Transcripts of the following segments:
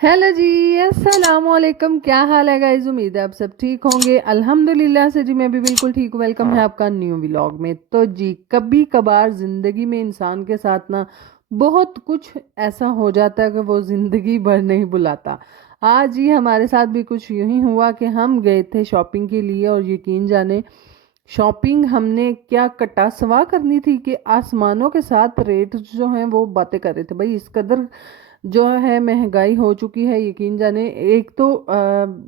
Hello जी। अस्सलाम वालेकुम। क्या हाल है गाइज? उम्मीद है आप सब ठीक होंगे। अल्हम्दुलिल्लाह से जी मैं भी बिल्कुल ठीक हूँ। वेलकम है आपका न्यू व्लॉग में। तो जी कभी कभार ज़िंदगी में इंसान के साथ ना बहुत कुछ ऐसा हो जाता है कि वो ज़िंदगी भर नहीं भुलाता। आज ही हमारे साथ भी कुछ यूं ही हुआ कि हम गए थे शॉपिंग के लिए, और यकीन जाने शॉपिंग हमने क्या कटा सवा करनी थी कि आसमानों के साथ रेट जो हैं वो बातें कर रहे थे। भाई इस कदर जो है महंगाई हो चुकी है, यकीन जाने। एक तो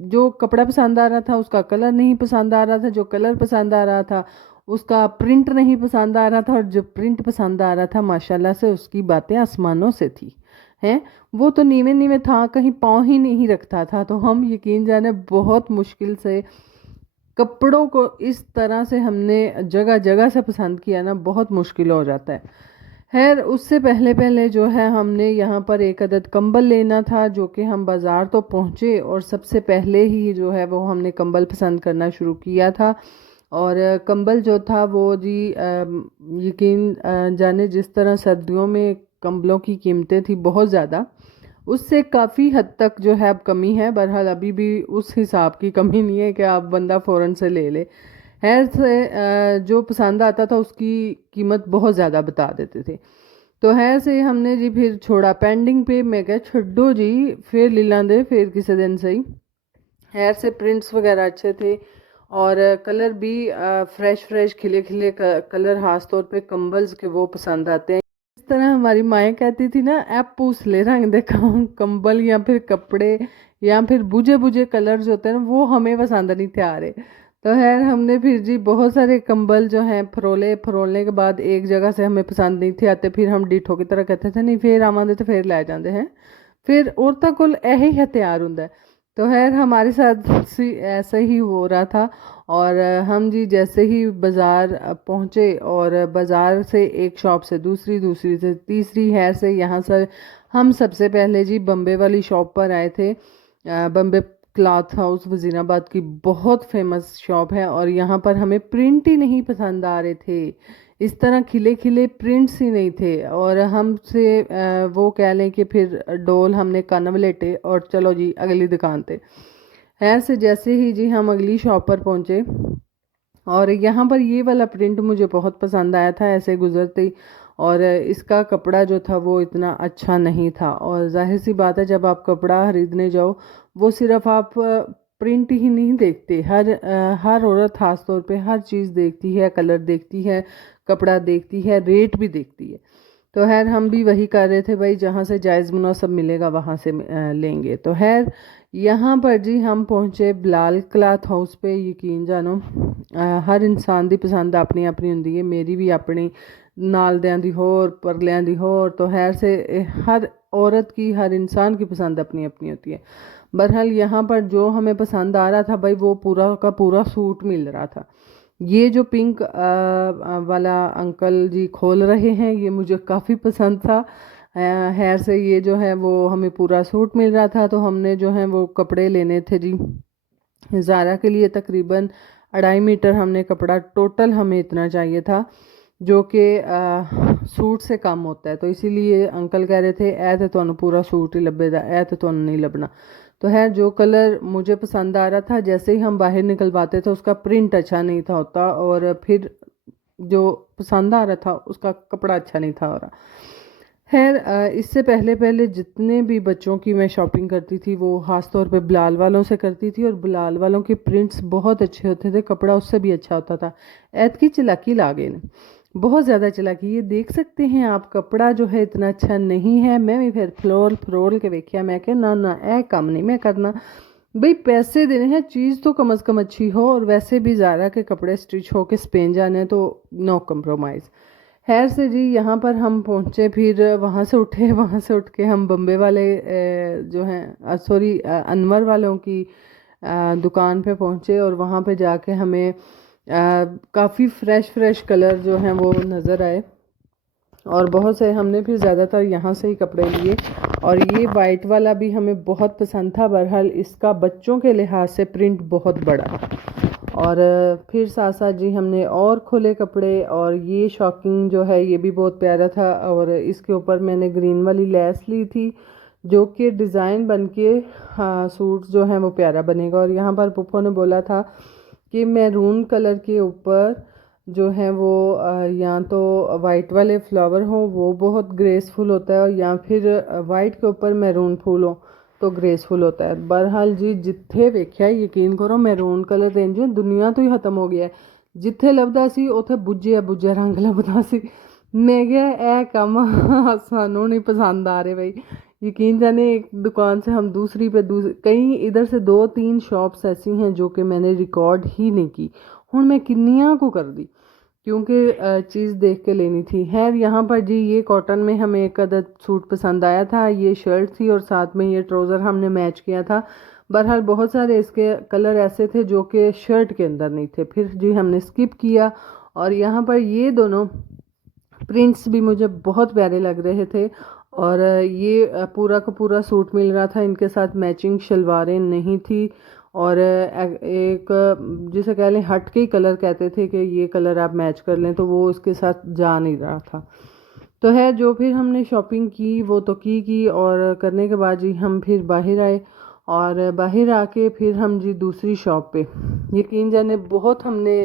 जो कपड़ा पसंद आ रहा था उसका कलर नहीं पसंद आ रहा था, जो कलर पसंद आ रहा था उसका प्रिंट नहीं पसंद आ रहा था, और जो प्रिंट पसंद आ रहा था माशाल्लाह से उसकी बातें आसमानों से थी। हैं, वो तो नीवे नीवे था, कहीं पाँव ही नहीं रखता था। तो हम यकीन जाने बहुत मुश्किल से कपड़ों को इस तरह से हमने जगह जगह से पसंद किया ना, बहुत मुश्किल हो जाता है। खैर उससे पहले पहले जो है हमने यहाँ पर एक अदद कंबल लेना था, जो कि हम बाज़ार तो पहुँचे और सबसे पहले ही जो है वो हमने कंबल पसंद करना शुरू किया था। और कंबल जो था वो जी यकीन जाने जिस तरह सर्दियों में कंबलों की कीमतें थी बहुत ज़्यादा, उससे काफ़ी हद तक जो है अब कमी है। बहरहाल अभी भी उस हिसाब की कमी नहीं है कि आप बंदा फ़ौरन से ले ले। खैर से जो पसंद आता था उसकी कीमत बहुत ज़्यादा बता देते थे। तो है से हमने जी फिर छोड़ा पेंडिंग पे। मैं क्या छड्डो जी, फिर ले लांदे फिर किसी दिन सही। हेयर से प्रिंट्स वगैरह अच्छे थे, और कलर भी फ्रेश फ्रेश खिले खिले कलर, खास तौर पे कंबल्स के वो पसंद आते हैं। इस तरह हमारी माएँ कहती थी ना, ऐप पूछ ले रंग देखा कंबल या फिर कपड़े या फिर बुझे बुझे कलर्स होते हैं ना, वो हमें पसंद नहीं थे आ रहे। तो खैर हमने फिर जी बहुत सारे कंबल जो हैं फरोले, फरोलने के बाद एक जगह से हमें पसंद नहीं थे आते, फिर हम डिठो की तरह कहते थे नहीं फिर आवांदे तो फिर लै जाते हैं। फिर औरतों को यही हथियार होंगे। तो खैर हमारे साथ ऐसा ही हो रहा था। और हम जी जैसे ही बाज़ार पहुँचे, और बाज़ार से एक शॉप से दूसरी, दूसरी से तीसरी, है से यहाँ से हम सबसे पहले जी बम्बे वाली शॉप पर आए थे। बम्बे क्लॉथ हाउस वज़ीराबाद की बहुत फेमस शॉप है, और यहाँ पर हमें प्रिंट ही नहीं पसंद आ रहे थे। इस तरह खिले खिले प्रिंट्स ही नहीं थे, और हमसे वो कह लें कि फिर डोल हमने कानव लेटे और चलो जी अगली दुकान पे। ऐसे जैसे ही जी हम अगली शॉप पर पहुंचे, और यहाँ पर ये वाला प्रिंट मुझे बहुत पसंद आया था ऐसे गुजरते ही। और इसका कपड़ा जो था वो इतना अच्छा नहीं था, और जाहिर सी बात है जब आप कपड़ा खरीदने जाओ वो सिर्फ आप प्रिंट ही नहीं देखते, हर औरत खास तौर पे हर चीज़ देखती है, कलर देखती है, कपड़ा देखती है, रेट भी देखती है। तो खैर हम भी वही कर रहे थे, भाई जहाँ से जायज़ मुनासब मिलेगा वहाँ से लेंगे। तो खैर यहाँ पर जी हम पहुँचे बिलाल क्लॉथ हाउस पे। यकीन जानो हर इंसान की पसंद अपनी अपनी होंगी है, मेरी भी अपनी नालदियां दी होर परलियां दी होर। तो खैर से हर औरत की, हर इंसान की पसंद अपनी अपनी होती है। बहरहाल यहाँ पर जो हमें पसंद आ रहा था भाई वो पूरा का पूरा सूट मिल रहा था। ये जो पिंक वाला अंकल जी खोल रहे हैं ये मुझे काफ़ी पसंद था। हेयर से ये जो है वो हमें पूरा सूट मिल रहा था। तो हमने जो है वो कपड़े लेने थे जी ज़ारा के लिए। तकरीबन 2.5 मीटर हमने कपड़ा, टोटल हमें इतना चाहिए था, जो कि सूट से कम होता है। तो इसीलिए अंकल कह रहे थे ए तो तुहानू पूरा सूट ही लब्भेगा, ए तो तुहानू नहीं लभना। तो है जो कलर मुझे पसंद आ रहा था, जैसे ही हम बाहर निकलवाते थे उसका प्रिंट अच्छा नहीं था होता, और फिर जो पसंद आ रहा था उसका कपड़ा अच्छा नहीं था हो रहा। खैर इससे पहले पहले जितने भी बच्चों की मैं शॉपिंग करती थी वो ख़ास तौर पे बिलाल वालों से करती थी, और बिलाल वालों के प्रिंट्स बहुत अच्छे होते थे, कपड़ा उससे भी अच्छा होता था। ऐतकी चिलाकी ला गए ने, बहुत ज़्यादा चिलाकी। ये देख सकते हैं आप, कपड़ा जो है इतना अच्छा नहीं है। मैं भी फिर फरोल फरोल के वेख्या, मैं क्या ना ना ए काम नहीं मैं करना। भाई पैसे देने हैं, चीज़ तो कम अज़ कम अच्छी हो, और वैसे भी ज़ारा के कपड़े स्टिच हो के स्पेन जाने तो नो कम्प्रोमाइज़। खैर से जी यहाँ पर हम पहुँचे, फिर वहाँ से उठे, वहाँ से उठ के हम बम्बे वाले जो हैं सॉरी अनवर वालों की दुकान पे पहुँचे, और वहाँ पे जाके हमें काफ़ी फ़्रेश फ़्रेश कलर जो हैं वो नज़र आए, और बहुत से हमने फिर ज़्यादातर यहाँ से ही कपड़े लिए। और ये वाइट वाला भी हमें बहुत पसंद था। बहरहाल इसका बच्चों के लिहाज से प्रिंट बहुत बड़ा था। और फिर साथ साथ जी हमने और खोले कपड़े, और ये शॉकिंग जो है ये भी बहुत प्यारा था, और इसके ऊपर मैंने ग्रीन वाली लेस ली थी, जो कि डिज़ाइन बन के सूट जो है वो प्यारा बनेगा। और यहाँ पर पुप्पो ने बोला था कि मैरून कलर के ऊपर जो है वो या तो वाइट वाले फ्लावर हो, वो बहुत ग्रेसफुल होता है, और या फिर वाइट के ऊपर मैरून फूल हो तो ग्रेसफुल होता है। बहरहाल जी जिथे वेख्या यकीन करो मैरून कलर रेंज में दुनिया तो ही खत्म हो गया है। जिथे लभदा सी उथे बुझे बुझे रंग लभदा सी। मैं क्या ए कम सानू नहीं पसंद आ रहे भाई। यकीन जाने एक दुकान से हम दूसरी पे कई इधर से 2-3 शॉप्स ऐसी हैं जो कि मैंने रिकॉर्ड ही नहीं की। हूँ मैं किन्नियां को कर दी क्योंकि चीज़ देख के लेनी थी। खैर यहाँ पर जी ये कॉटन में हमें एक अदद सूट पसंद आया था, ये शर्ट थी और साथ में ये ट्राउज़र हमने मैच किया था। बहरहाल बहुत सारे इसके कलर ऐसे थे जो कि शर्ट के अंदर नहीं थे, फिर जी हमने स्किप किया। और यहाँ पर ये दोनों प्रिंट्स भी मुझे बहुत प्यारे लग रहे थे। और ये पूरा का पूरा सूट मिल रहा था, इनके साथ मैचिंग शलवारें नहीं थी। और एक जिसे कह लें हट के ही कलर कहते थे कि ये कलर आप मैच कर लें, तो वो इसके साथ जा नहीं रहा था। तो है जो फिर हमने शॉपिंग की वो तो की और करने के बाद जी हम फिर बाहर आए। और बाहर आके फिर हम जी दूसरी शॉप पे, यकीन जाने बहुत हमने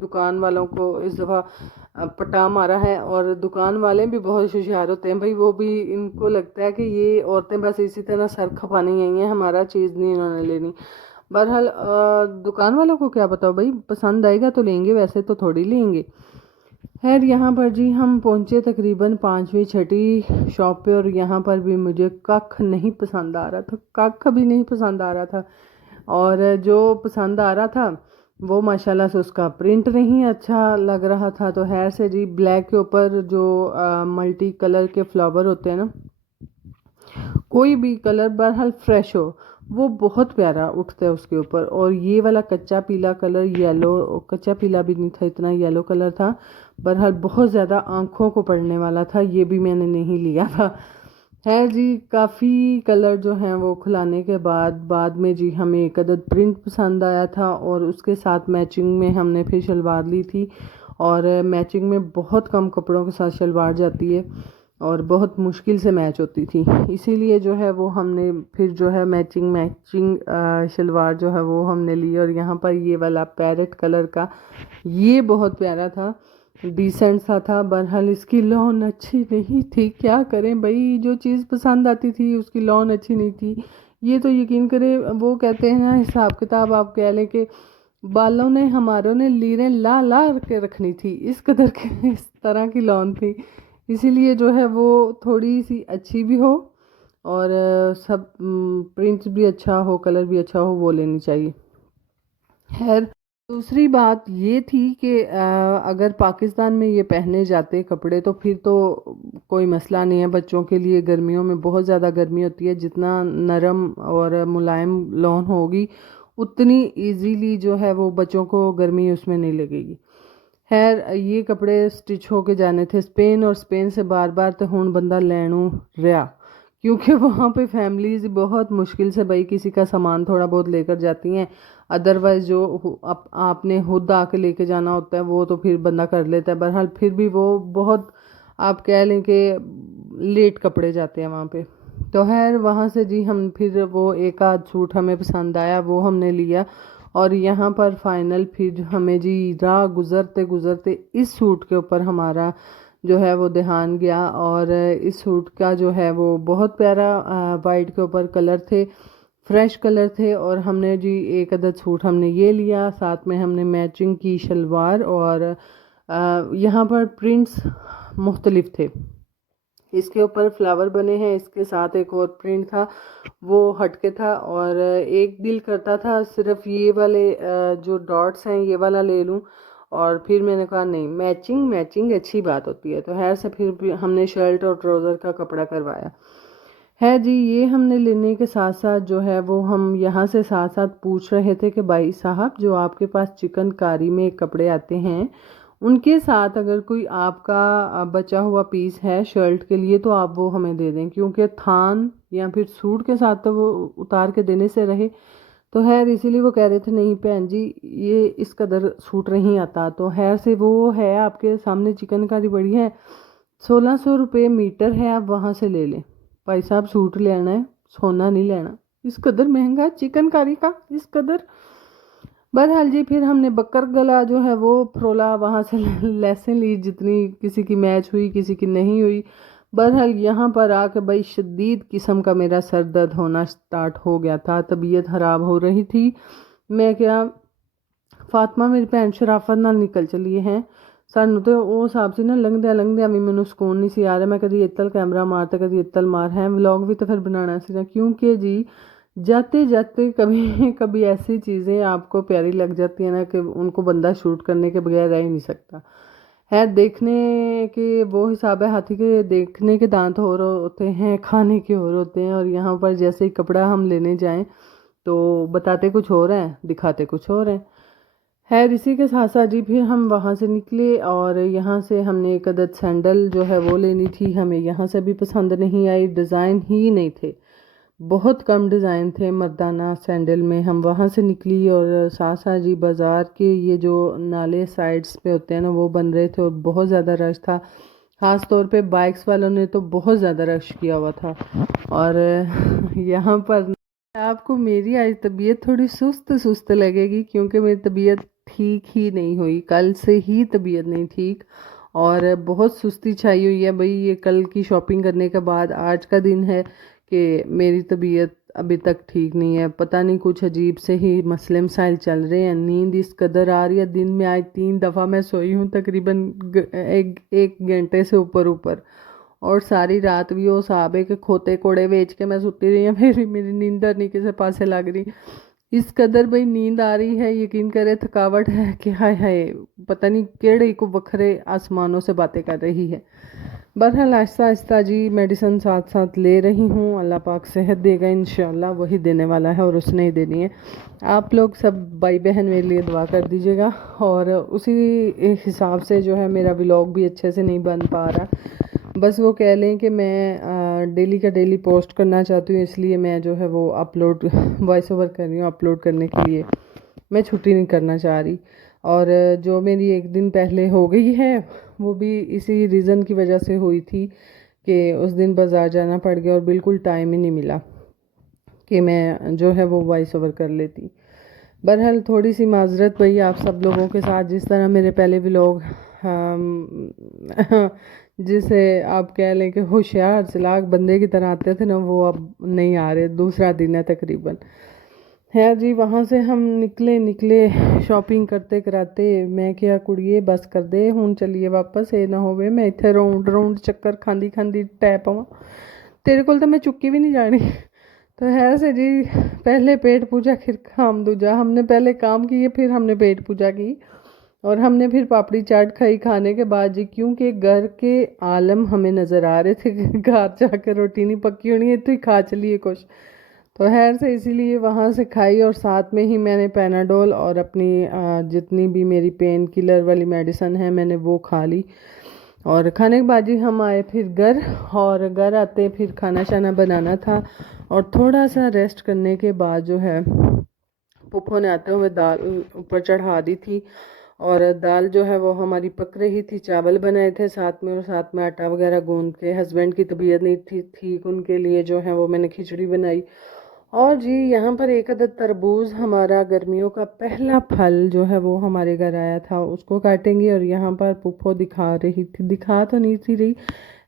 दुकान वालों को इस दफ़ा पटा मारा है। और दुकान वाले भी बहुत होशियार होते हैं भाई, वो भी इनको लगता है कि ये औरतें बस इसी तरह सर खपाने आई हैं, हमारा चीज़ नहीं इन्होंने लेनी। बहरहाल दुकान वालों को क्या बताओ भाई, पसंद आएगा तो लेंगे, वैसे तो थोड़ी लेंगे। खैर यहाँ पर जी हम पहुँचे तकरीबन 5वीं 6ठी शॉप पे, और यहाँ पर भी मुझे कख नहीं पसंद आ रहा था, कख भी नहीं पसंद आ रहा था। और जो पसंद आ रहा था वो माशाल्लाह से उसका प्रिंट नहीं अच्छा लग रहा था। तो खैर से जी ब्लैक के ऊपर जो मल्टी कलर के फ्लावर होते हैं ना, कोई भी कलर बहरहाल फ्रेश हो वो बहुत प्यारा उठता है उसके ऊपर। और ये वाला कच्चा पीला कलर, येलो, कच्चा पीला भी नहीं था, इतना येलो कलर था, बहरहाल बहुत ज़्यादा आंखों को पड़ने वाला था, ये भी मैंने नहीं लिया था। है जी काफ़ी कलर जो हैं वो खुलाने के बाद में जी हमें एक अदद प्रिंट पसंद आया था, और उसके साथ मैचिंग में हमने फिर शलवार ली थी। और मैचिंग में बहुत कम कपड़ों के साथ शलवार जाती है और बहुत मुश्किल से मैच होती थी, इसीलिए जो है वो हमने फिर जो है मैचिंग शलवार जो है वो हमने ली। और यहाँ पर ये वाला पैरेट कलर का ये बहुत प्यारा था, डिसेंट सा था। बहरहाल इसकी लॉन अच्छी नहीं थी, क्या करें भाई, जो चीज़ पसंद आती थी उसकी लॉन अच्छी नहीं थी। ये तो यकीन करें वो कहते हैं ना हिसाब किताब, आप कह लें कि बालों ने हमारों ने लीरें ला ला के रखनी थी, इस कदर के इस तरह की लॉन थी। इसीलिए जो है वो थोड़ी सी अच्छी भी हो और सब प्रिंट भी अच्छा हो, कलर भी अच्छा हो, वो लेनी चाहिए। खैर दूसरी बात ये थी कि अगर पाकिस्तान में ये पहने जाते कपड़े तो फिर तो कोई मसला नहीं है, बच्चों के लिए गर्मियों में बहुत ज़्यादा गर्मी होती है, जितना नरम और मुलायम लॉन होगी उतनी इजीली जो है वो बच्चों को गर्मी उसमें नहीं लगेगी। खैर ये कपड़े स्टिच होके जाने थे स्पेन, और स्पेन से बार बार तो हूँ बंदा लैनू रहा, क्योंकि वहाँ पे फैमिलीज बहुत मुश्किल से भाई किसी का सामान थोड़ा बहुत लेकर जाती हैं। अदरवाइज़ जो आपने खुद आके लेके जाना होता है वो तो फिर बंदा कर लेता है। बहरहाल फिर भी वो बहुत आप कह लें कि लेट कपड़े जाते हैं वहाँ पे। तो खैर वहाँ से जी हम फिर वो एक आध सूट हमें पसंद आया वो हमने लिया। और यहाँ पर फाइनल फिर हमें जी राह गुज़रते गुज़रते इस सूट के ऊपर हमारा जो है वो ध्यान गया। और इस सूट का जो है वो बहुत प्यारा वाइट के ऊपर कलर थे, फ्रेश कलर थे। और हमने जी एक अदद सूट हमने ये लिया, साथ में हमने मैचिंग की शलवार। और यहाँ पर प्रिंट्स मुख्तलिफ थे, इसके ऊपर फ्लावर बने हैं, इसके साथ एक और प्रिंट था वो हटके था। और एक दिल करता था सिर्फ ये वाले जो डॉट्स हैं ये वाला ले लूँ, और फिर मैंने कहा नहीं, मैचिंग मैचिंग अच्छी बात होती है। तो खैर से फिर भी हमने शर्ट और ट्राउज़र का कपड़ा करवाया है जी। ये हमने लेने के साथ साथ जो है वो हम यहाँ से साथ साथ पूछ रहे थे कि भाई साहब जो आपके पास चिकनकारी में कपड़े आते हैं उनके साथ अगर कोई आपका बचा हुआ पीस है शर्ट के लिए तो आप वो हमें दे दें, क्योंकि थान या फिर सूट के साथ तो वो उतार के देने से रहे। तो खैर इसीलिए वो कह रहे थे नहीं बहन जी ये इस कदर सूट नहीं आता। तो खैर से वो है आपके सामने चिकनकारी बड़ी है, 1600 रुपये मीटर है, आप वहाँ से ले लें। भाई साहब सूट लेना है, सोना नहीं लेना, इस कदर महंगा चिकनकारी का, इस कदर। बहरहाल जी फिर हमने बकर गला जो है वो फ्रोला, वहाँ से लेसें ली जितनी किसी की मैच हुई किसी की नहीं हुई। बहरहाल यहाँ पर आके भाई शदीद किस्म का मेरा सर दर्द होना स्टार्ट हो गया था, तबीयत ख़राब हो रही थी। मैं क्या, फातिमा मेरी भैन शराफत नाल निकल चली हैं सानू तो उस हिसाब से ना लंघदियां भी मैनू सुकून नहीं सी आ रहा। मैं कभी इत्तल कैमरा मार तो कभी इत्तल मार है, व्लॉग भी तो फिर बनाना सी ना, क्योंकि जी जाते जाते कभी कभी ऐसी चीज़ें आपको प्यारी लग जाती हैं ना कि उनको बंदा शूट करने के बगैर रह ही नहीं सकता है। देखने के वो हिसाब है, हाथी के देखने के दांत और होते हैं, खाने के और होते हैं। और यहाँ पर जैसे ही कपड़ा हम लेने जाएं तो बताते कुछ और हैं, दिखाते कुछ और हैं। खैर इसी के साथ साथ जी फिर हम वहाँ से निकले और यहाँ से हमने एक अदद सैंडल जो है वो लेनी थी। हमें यहाँ से भी पसंद नहीं आई, डिज़ाइन ही नहीं थे, बहुत कम डिज़ाइन थे मर्दाना सैंडल में। हम वहाँ से निकली और साथ साथ जी बाज़ार के ये जो नाले साइड्स पे होते हैं ना वो बन रहे थे और बहुत ज़्यादा रश था। ख़ास तौर पे बाइक्स वालों ने तो बहुत ज़्यादा रश किया हुआ था। और यहाँ पर आपको मेरी आज तबीयत थोड़ी सुस्त सुस्त लगेगी, क्योंकि मेरी तबीयत ठीक ही नहीं हुई, कल से ही तबीयत नहीं ठीक और बहुत सुस्ती छाई हुई है भाई। ये कल की शॉपिंग करने के बाद आज का दिन है कि मेरी तबीयत अभी तक ठीक नहीं है। पता नहीं कुछ अजीब से ही मसले मसाइल चल रहे हैं, नींद इस कदर आ रही है, दिन में आज 3 दफ़ा मैं सोई हूँ तकरीबन एक घंटे से ऊपर ऊपर। और सारी रात भी वो हिसाब है कि खोते कोड़े बेच के मैं सुती रही हूँ, फिर मेरी नींदर नहीं किसी पासे लग रही। इस कदर भाई नींद आ रही है, यकीन करे थकावट है कि हाय हाय पता नहीं केड़े को बखरे आसमानों से बातें कर रही है। बहरहाल आहिस्ता आहिस्ता जी मेडिसिन साथ साथ ले रही हूँ, अल्लाह पाक सेहत देगा इंशाल्लाह, वही देने वाला है और उसने ही देनी है। आप लोग सब भाई बहन मेरे लिए दुआ कर दीजिएगा। और उसी हिसाब से जो है मेरा व्लॉग भी अच्छे से नहीं बन पा रहा, बस वो कह लें कि मैं डेली का डेली पोस्ट करना चाहती हूँ, इसलिए मैं जो है वो अपलोड वॉइस ओवर कर रही हूँ अपलोड करने के लिए। मैं छुट्टी नहीं करना चाह रही। और जो मेरी एक दिन पहले हो गई है वो भी इसी रीज़न की वजह से हुई थी कि उस दिन बाज़ार जाना पड़ गया और बिल्कुल टाइम ही नहीं मिला कि मैं जो है वो वॉइस ओवर कर लेती। बहरहाल थोड़ी सी माजरत वही आप सब लोगों के साथ, जिस तरह मेरे पहले व्लॉग जिसे आप कह लें कि होशियार चालाक बंदे की तरह आते थे ना, वो अब नहीं आ रहे, दूसरा दिन है तकरीबन। है जी वहाँ से हम निकले निकले शॉपिंग करते कराते, मैं क्या कुड़िए बस कर दे हूँ चलिए वापस, ये ना होवे मैं इत्थे राउंड राउंड चक्कर खांदी खांदी टै पवां, तेरे कोल तो मैं चुक्की भी नहीं जानी। तो है से जी पहले पेट पूजा फिर काम दूजा, हमने पहले काम किए फिर हमने पेट पूजा की और हमने फिर पापड़ी चाट खाई खाने के बाद जी, क्योंकि घर के आलम हमें नज़र आ रहे थे कि घर जाकर रोटी नहीं पक्की होनी है तो ही खा चलिए कुछ। तो खैर से इसीलिए वहाँ से खाई और साथ में ही मैंने पैनाडोल और अपनी जितनी भी मेरी पेन किलर वाली मेडिसिन है मैंने वो खा ली। और खाने के बाद जी हम आए फिर घर, और घर आते फिर खाना शाना बनाना था और थोड़ा सा रेस्ट करने के बाद जो है पुप्पो ने आते हुए दाल ऊपर चढ़ा दी थी। और दाल जो है वो हमारी पक रही थी, चावल बनाए थे साथ में और साथ में आटा वगैरह गूंद के, हस्बैंड की तबीयत नहीं थी ठीक, उनके लिए जो है वो मैंने खिचड़ी बनाई। और जी यहाँ पर एक अदद तरबूज हमारा गर्मियों का पहला फल जो है वो हमारे घर आया था, उसको काटेंगे। और यहाँ पर पुप्पो दिखा रही थी, दिखा तो नहीं थी रही,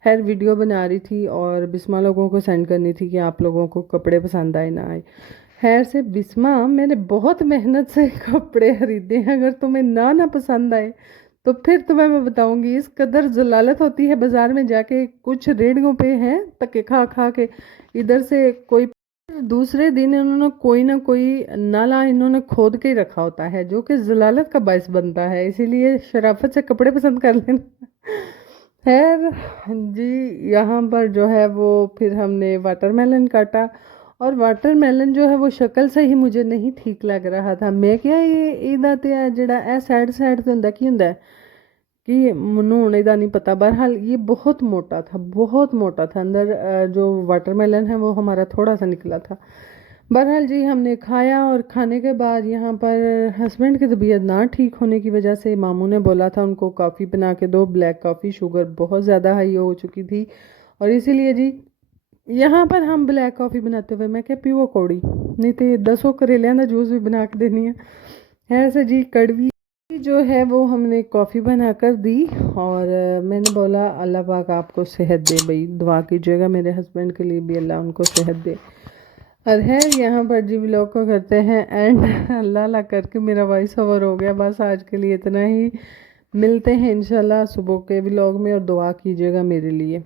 खैर वीडियो बना रही थी और बिस्मा लोगों को सेंड करनी थी कि आप लोगों को कपड़े पसंद आए ना आए। खैर से बिस्मा मैंने बहुत मेहनत से कपड़े खरीदे हैं, अगर तुम्हें ना पसंद आए तो फिर तुम्हें मैं बताऊंगी। इस कदर जलालत होती है बाज़ार में जाके, कुछ रेडियों पे हैं धक्के खा खा के, इधर से कोई दूसरे दिन इन्होंने कोई ना कोई नाला इन्होंने खोद के ही रखा होता है जो कि जलालत का बायस बनता है, इसीलिए शराफत से कपड़े पसंद कर लेना। खैर जी यहाँ पर जो है वो फिर हमने वाटरमेलन काटा और वाटरमेलन जो है वो शक्ल से ही मुझे नहीं ठीक लग रहा था। मैं क्या ये ਇਹਦਾ ਤੇ ਆ ਜਿਹੜਾ ਇਹ ਸਾਈਡ ਸਾਈਡ ਤੇ ਹੁੰਦਾ ਕੀ ਹੁੰਦਾ कि ਮੈਨੂੰ ਹੁਣ ਇਹਦਾ नहीं पता। बहरहाल ये बहुत मोटा था, बहुत मोटा था, अंदर जो वाटरमेलन है वो हमारा थोड़ा सा निकला था। बहरहाल जी हमने खाया और खाने के बाद यहाँ पर हस्बैंड की तबीयत ना ठीक होने की वजह से मामू ने बोला था उनको कॉफ़ी बना के दो, ब्लैक कॉफ़ी, शुगर बहुत ज़्यादा हाई हो चुकी थी और इसीलिए जी यहाँ पर हम ब्लैक कॉफ़ी बनाते हुए मैं क्या पीवो कौड़ी नहीं तो 10 करेलियां का जूस भी बना के देनी है ऐसे जी। कड़वी जो है वो हमने कॉफ़ी बनाकर दी और मैंने बोला अल्लाह पाक आपको सेहत दे, भाई दुआ कीजिएगा मेरे हस्बैंड के लिए भी अल्लाह उनको सेहत दे। और है यहाँ पर जी व्लॉग को करते हैं एंड अल्लाह अल्लाह करके मेरा वॉइस ओवर हो गया, बस आज के लिए इतना ही। मिलते हैं इंशाल्लाह सुबह के व्लॉग में और दुआ कीजिएगा मेरे लिए।